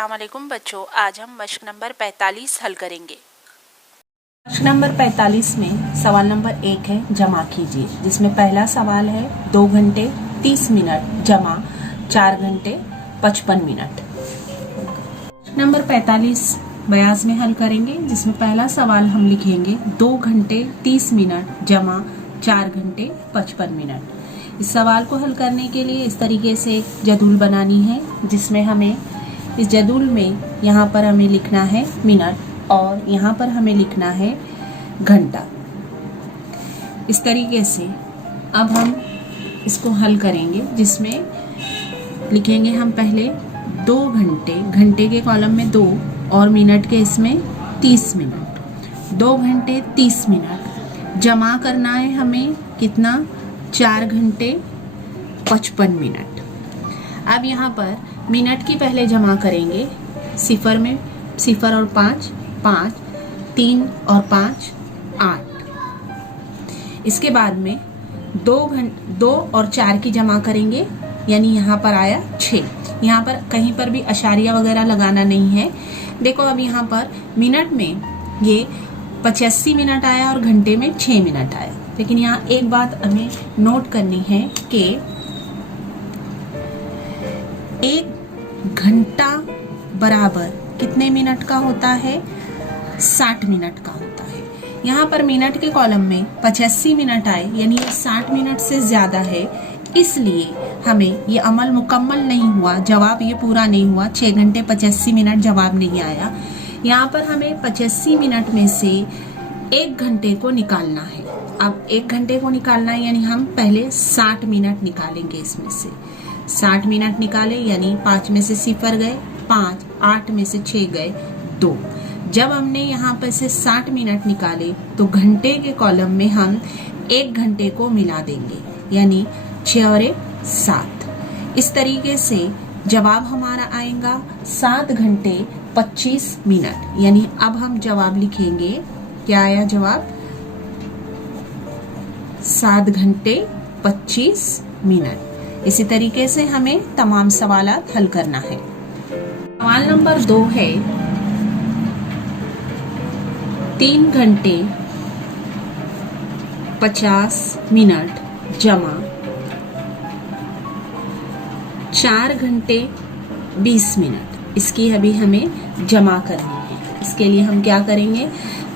अस्सलाम वालेकुम बच्चों, आज हम मश्क नंबर 45 हल करेंगे। मश्क नंबर 45 में सवाल नंबर 1 है जमा कीजिए, जिसमें पहला सवाल है 2 घंटे 30 मिनट जमा 4 घंटे 55 मिनट। मश्क नंबर 45 बयास में हल करेंगे, जिसमें पहला सवाल हम लिखेंगे 2 घंटे 30 मिनट जमा 4 घंटे 55 मिनट। इस सवाल को हल करने के लिए इस तरीके से एक जदूल बनानी है, जिसमें हमें इस जदूल में यहाँ पर हमें लिखना है मिनट और यहाँ पर हमें लिखना है घंटा। इस तरीके से अब हम इसको हल करेंगे, जिसमें लिखेंगे हम पहले 2 घंटे, घंटे के कॉलम में 2 और मिनट के इसमें 30 मिनट। 2 घंटे 30 मिनट जमा करना है हमें कितना, 4 घंटे 55 मिनट। अब यहाँ पर मिनट की पहले जमा करेंगे, सिफर में 0 और 5 5, 3 और 5 8। इसके बाद में 2 और 4 की जमा करेंगे, यानी यहाँ पर आया 6। यहाँ पर कहीं पर भी अशारिया वगैरह लगाना नहीं है। देखो अब यहाँ पर मिनट में ये 85 मिनट आया और घंटे में 6 मिनट आया। लेकिन यहाँ एक बात हमें नोट करनी है कि 1 घंटा बराबर कितने मिनट का होता है, 60 मिनट का होता है। यहाँ पर मिनट के कॉलम में 85 मिनट आए, यानी ये 60 मिनट से ज्यादा है, इसलिए हमें ये अमल मुकम्मल नहीं हुआ, जवाब ये पूरा नहीं हुआ। 6 घंटे 85 मिनट जवाब नहीं आया। यहाँ पर हमें 85 मिनट में से 1 घंटे को निकालना है। अब 1 घंटे को निकालना है, यानी हम पहले 60 मिनट निकालेंगे। इसमें से 60 मिनट निकाले, यानी 5 में से 0 गए 5, 8 में से 6 गए 2। जब हमने यहाँ पर से 60 मिनट निकाले तो घंटे के कॉलम में हम 1 घंटे को मिला देंगे, यानी 6 और 1 7। इस तरीके से जवाब हमारा आएगा 7 घंटे 25 मिनट। यानी अब हम जवाब लिखेंगे, क्या आया जवाब, 7 घंटे 25 मिनट। इसी तरीके से हमें तमाम सवालात हल करना है। सवाल नंबर 2 है 3 घंटे 50 मिनट जमा 4 घंटे 20 मिनट। इसकी अभी हमें जमा करनी है। इसके लिए हम क्या करेंगे,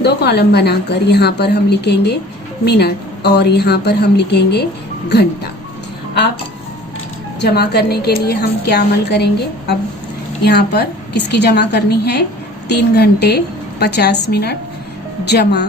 2 कॉलम बनाकर यहाँ पर हम लिखेंगे मिनट और यहाँ पर हम लिखेंगे घंटा। अब जमा करने के लिए हम क्या अमल करेंगे, अब यहाँ पर किसकी जमा करनी है, 3 घंटे 50 मिनट जमा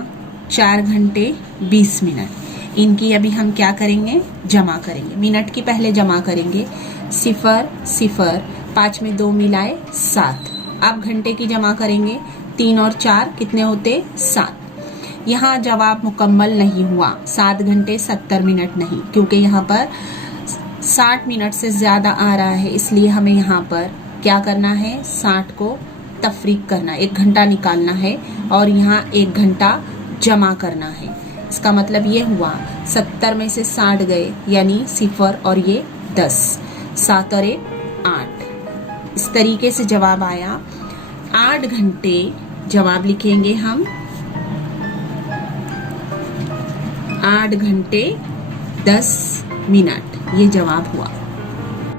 4 घंटे 20 मिनट। इनकी अभी हम क्या करेंगे, जमा करेंगे। मिनट की पहले जमा करेंगे, 0 0, 5 में 2 मिलाए 7। अब घंटे की जमा करेंगे, 3 और 4 कितने होते, 7। यहाँ जवाब मुकम्मल नहीं हुआ, 7 घंटे 70 मिनट नहीं, क्योंकि यहाँ पर 60 मिनट से ज्यादा आ रहा है। इसलिए हमें यहाँ पर क्या करना है, 60 को तफरीक करना, 1 घंटा निकालना है और यहाँ 1 घंटा जमा करना है। इसका मतलब ये हुआ 70 में से 60 गए, यानी 0 और ये 10, 7 और 1 8। इस तरीके से जवाब आया 8 घंटे। जवाब लिखेंगे हम 8 घंटे 10 मिनट। ये जवाब हुआ।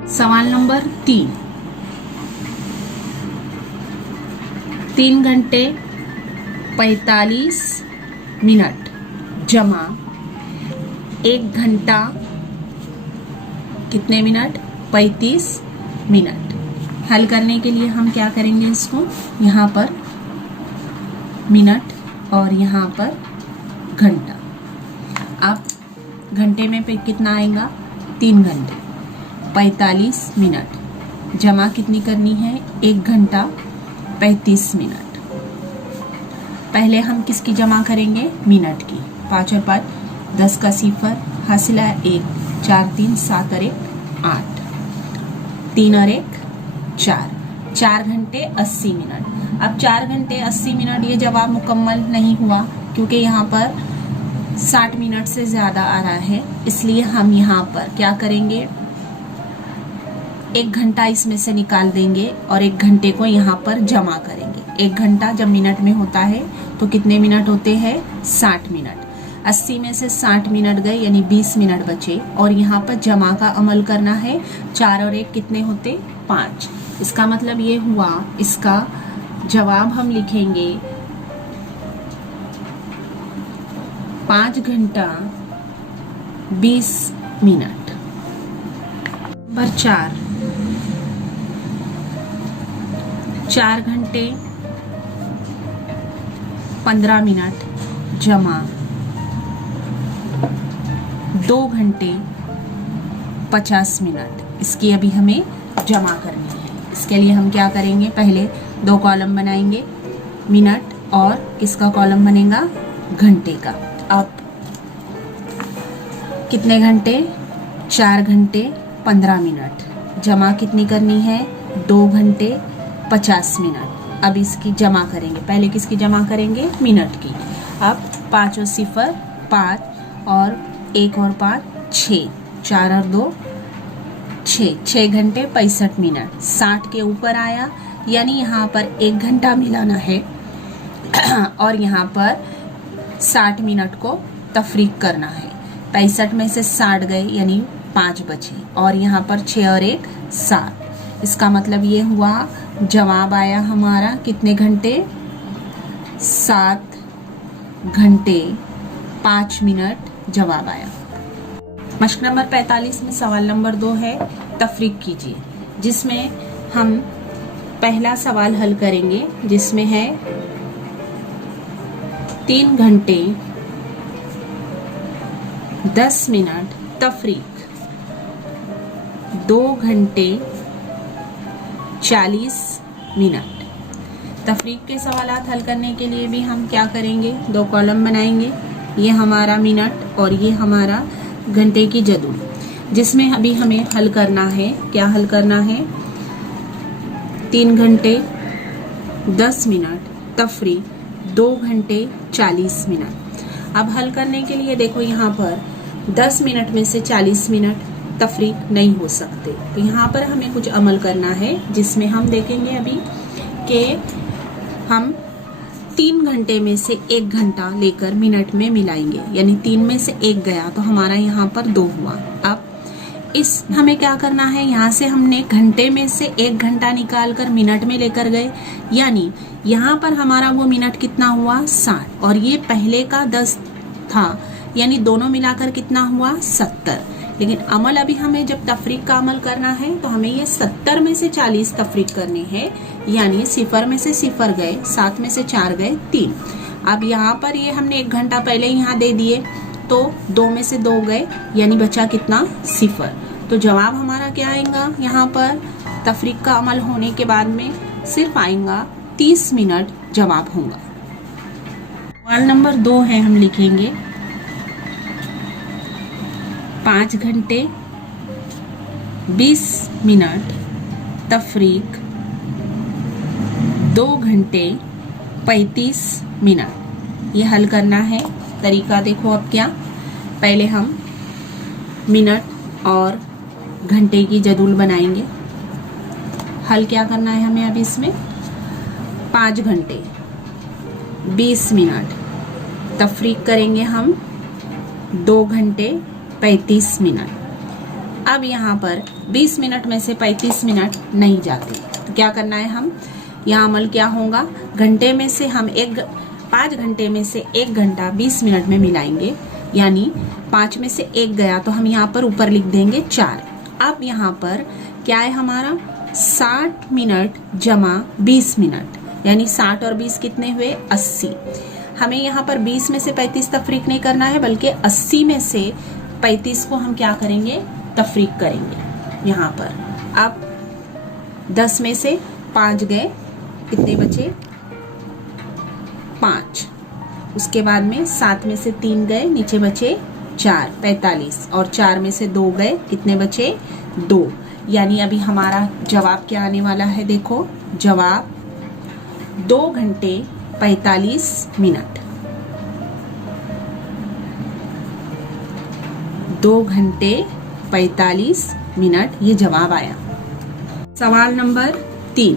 सवाल नंबर 3 घंटे 45 मिनट जमा 1 घंटा कितने मिनट, 35 मिनट। हल करने के लिए हम क्या करेंगे, इसको यहाँ पर मिनट और यहाँ पर घंटा। अब घंटे में पे कितना आएगा, 3 घंटे 45 मिनट जमा कितनी करनी है, 1 घंटा 35 मिनट। पहले हम किसकी जमा करेंगे, मिनट की। 5 और 5 10 का 0, हासिल है 1, 4 3 7 और 1 8, 3 और 1 4। 4 घंटे 80 मिनट। अब 4 घंटे 80 मिनट ये जवाब मुकम्मल नहीं हुआ, क्योंकि यहाँ पर 60 मिनट से ज्यादा आ रहा है। इसलिए हम यहाँ पर क्या करेंगे, 1 घंटा इसमें से निकाल देंगे और 1 घंटे को यहाँ पर जमा करेंगे। 1 घंटा जब मिनट में होता है तो कितने मिनट होते हैं? 60 मिनट। 80 में से 60 मिनट गए यानी 20 मिनट बचे और यहाँ पर जमा का अमल करना है। 4 और 1 कितने होते? 5। इसका मतलब ये हुआ, इसका जवाब हम लिखेंगे 5 घंटा 20 मिनट। नंबर 4 घंटे 15 मिनट जमा 2 घंटे 50 मिनट। इसकी अभी हमें जमा करनी है। इसके लिए हम क्या करेंगे? पहले 2 कॉलम बनाएंगे, मिनट और किसका कॉलम बनेगा? घंटे का। अब कितने घंटे? 4 घंटे 15 मिनट जमा कितनी करनी है? 2 घंटे 50 मिनट। अब इसकी जमा करेंगे। पहले किसकी जमा करेंगे? मिनट की। अब 5 और 0 5 और 1 और 5 6, 4 और 2 6 घंटे 65 मिनट। 60 के ऊपर आया यानी यहाँ पर 1 घंटा मिलाना है और यहाँ पर 60 मिनट को तफरीक करना है। 65 में से 60 गए यानी 5 बचे और यहाँ पर 6 और 1 7। इसका मतलब ये हुआ, जवाब आया हमारा कितने घंटे? 7 घंटे 5 मिनट जवाब आया। मशक नंबर 45 में सवाल नंबर 2 है, तफरीक कीजिए, जिसमें हम पहला सवाल हल करेंगे जिसमें है 3 घंटे 10 मिनट तफरीक 2 घंटे 40 मिनट। तफरीक के सवालात हल करने के लिए भी हम क्या करेंगे? 2 कॉलम बनाएंगे। ये हमारा मिनट और ये हमारा घंटे की जदूल, जिसमें अभी हमें हल करना है। क्या हल करना है? 3 घंटे 10 मिनट तफरीक 2 घंटे 40 मिनट। अब हल करने के लिए देखो, यहाँ पर 10 मिनट में से 40 मिनट तफरीक नहीं हो सकते, तो यहाँ पर हमें कुछ अमल करना है, जिसमें हम देखेंगे अभी कि हम 3 घंटे में से 1 घंटा लेकर मिनट में मिलाएंगे, यानी 3 में से 1 गया तो हमारा यहाँ पर 2 हुआ। अब इस हमें क्या करना है? यहाँ से हमने घंटे में से 1 घंटा निकाल कर मिनट में लेकर गए, यानी यहाँ पर हमारा वो मिनट कितना हुआ? 60 और ये पहले का 10 था, यानी दोनों मिलाकर कितना हुआ? 70। लेकिन अमल अभी हमें जब तफरीक का अमल करना है तो हमें ये 70 में से 40 तफरीक करनी है, यानी 0 में से 0 गए, 7 में से 4 गए 3। अब यहाँ पर ये हमने 1 घंटा पहले यहाँ दे दिए तो 2 में से 2 गए, यानी बचा कितना? 0। तो जवाब हमारा क्या आएगा? यहाँ पर तफरीक का अमल होने के बाद में सिर्फ आएगा 30 मिनट जवाब होगा। सवाल नंबर 2 है, हम लिखेंगे 5 घंटे 20 मिनट तफरीक 2 घंटे 35 मिनट। ये हल करना है। तरीका देखो अब क्या, पहले हम मिनट और घंटे की जदूल बनाएंगे। हल क्या करना है हमें अभी इसमें? 5 घंटे 20 मिनट तफरीक करेंगे हम 2 घंटे 35 मिनट। अब यहाँ पर 20 मिनट में से 35 मिनट नहीं जाते, तो क्या करना है? हम यहाँ अमल क्या होगा? घंटे में से हम 5 घंटे में से 1 घंटा 20 मिनट में मिलाएंगे, यानी 5 में से 1 गया तो हम यहाँ पर ऊपर लिख देंगे 4। अब यहाँ पर क्या है हमारा? 60 मिनट जमा 20 मिनट, यानी 60 और 20 कितने हुए? 80। हमें यहाँ पर 20 में से 35 तफरीक नहीं करना है, बल्कि 80 में से 35 को हम क्या करेंगे? तफरीक करेंगे यहाँ पर। अब 10 में से 5 गए, कितने बचे? 5। उसके बाद में 7 में से 3 गए, नीचे बचे 4, 45 और 4 में से 2 गए, कितने बचे? 2। यानी अभी हमारा जवाब क्या आने वाला है? देखो जवाब 2 घंटे 45 मिनट। 2 घंटे 45 मिनट ये जवाब आया। सवाल नंबर 3,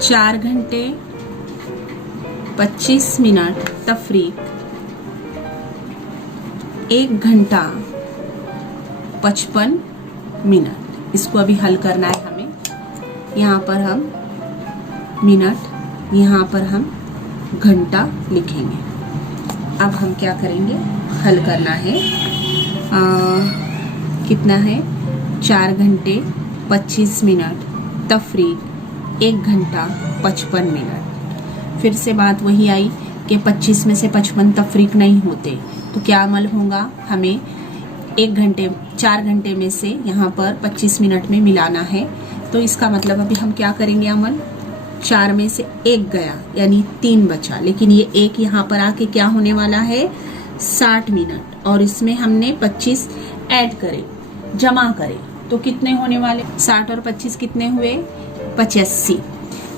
4 घंटे 25 मिनट तफरीक 1 घंटा 55 मिनट। इसको अभी हल करना है हमें। यहाँ पर हम मिनट, यहाँ पर हम घंटा लिखेंगे। अब हम क्या करेंगे, हल करना है। कितना है, 4 घंटे 25 मिनट तफरीक 1 घंटा 55 मिनट। फिर से बात वही आई कि 25 में से 55 तफरीक नहीं होते, तो क्या अमल होगा, हमें 4 घंटे में से यहाँ पर 25 मिनट में मिलाना है। तो इसका मतलब अभी हम क्या करेंगे अमल, 4 में से 1 गया यानी 3 बचा, लेकिन ये 1 यहाँ पर आके क्या होने वाला है, 60 मिनट, और इसमें हमने 25 ऐड करे, जमा करे, तो कितने होने वाले, 60 और 25 कितने हुए, 85।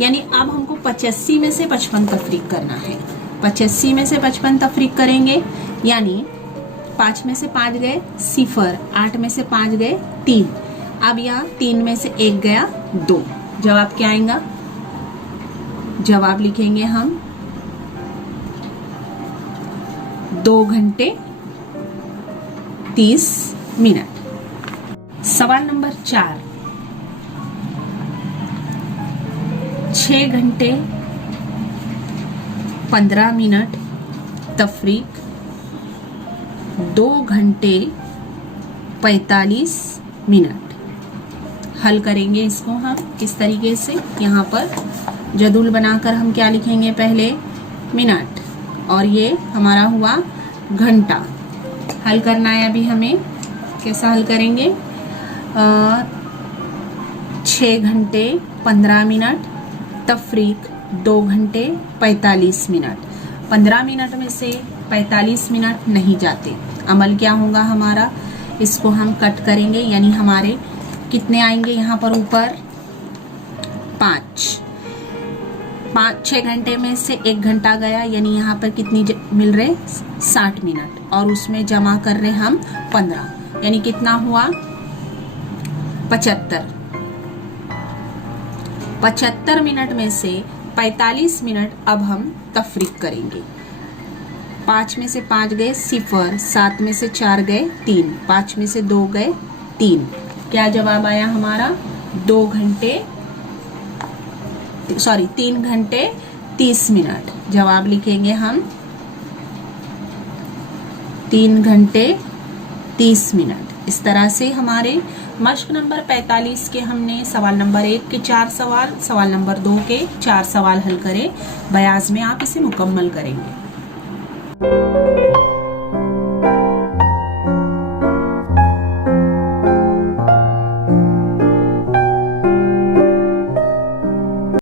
यानी अब हमको 85 में से 55 तफरीक करना है। 85 में से 55 तफरीक करेंगे, यानी 5 में से 5 गए 0, 8 में से 5 गए 3, अब यहाँ 3 में से 1 गया 2। जवाब क्या आएगा, जवाब लिखेंगे हम 2 घंटे 30 मिनट। सवाल नंबर 4, 6 घंटे 15 मिनट तफरीक 2 घंटे 45 मिनट। हल करेंगे इसको हम किस तरीके से, यहाँ पर जदूल बनाकर हम क्या लिखेंगे, पहले मिनट और ये हमारा हुआ घंटा। हल करना है अभी हमें, कैसा हल करेंगे, 6 घंटे 15 मिनट तफरीक 2 घंटे 45 मिनट। 15 मिनट में से 45 मिनट नहीं जाते, अमल क्या होगा हमारा, इसको हम कट करेंगे, यानी हमारे कितने आएंगे यहाँ पर ऊपर, 5। 6 घंटे में से 1 घंटा गया, यानी यहाँ पर कितनी मिल रहे, 60 मिनट, और उसमें जमा कर रहे हम 15, यानी कितना हुआ, 75। 75 मिनट में से 45 मिनट अब हम तफरीक करेंगे। 5 में से 5 गए 0, 7 में से 4 गए 3, 5 में से 2 गए 3। क्या जवाब आया हमारा, 3 घंटे 30 मिनट। जवाब लिखेंगे हम 3 घंटे 30 मिनट। इस तरह से हमारे मश्क नंबर 45 के हमने सवाल नंबर 1 के 4 सवाल, सवाल नंबर 2 के 4 सवाल हल करे। बयाज में आप इसे मुकम्मल करेंगे।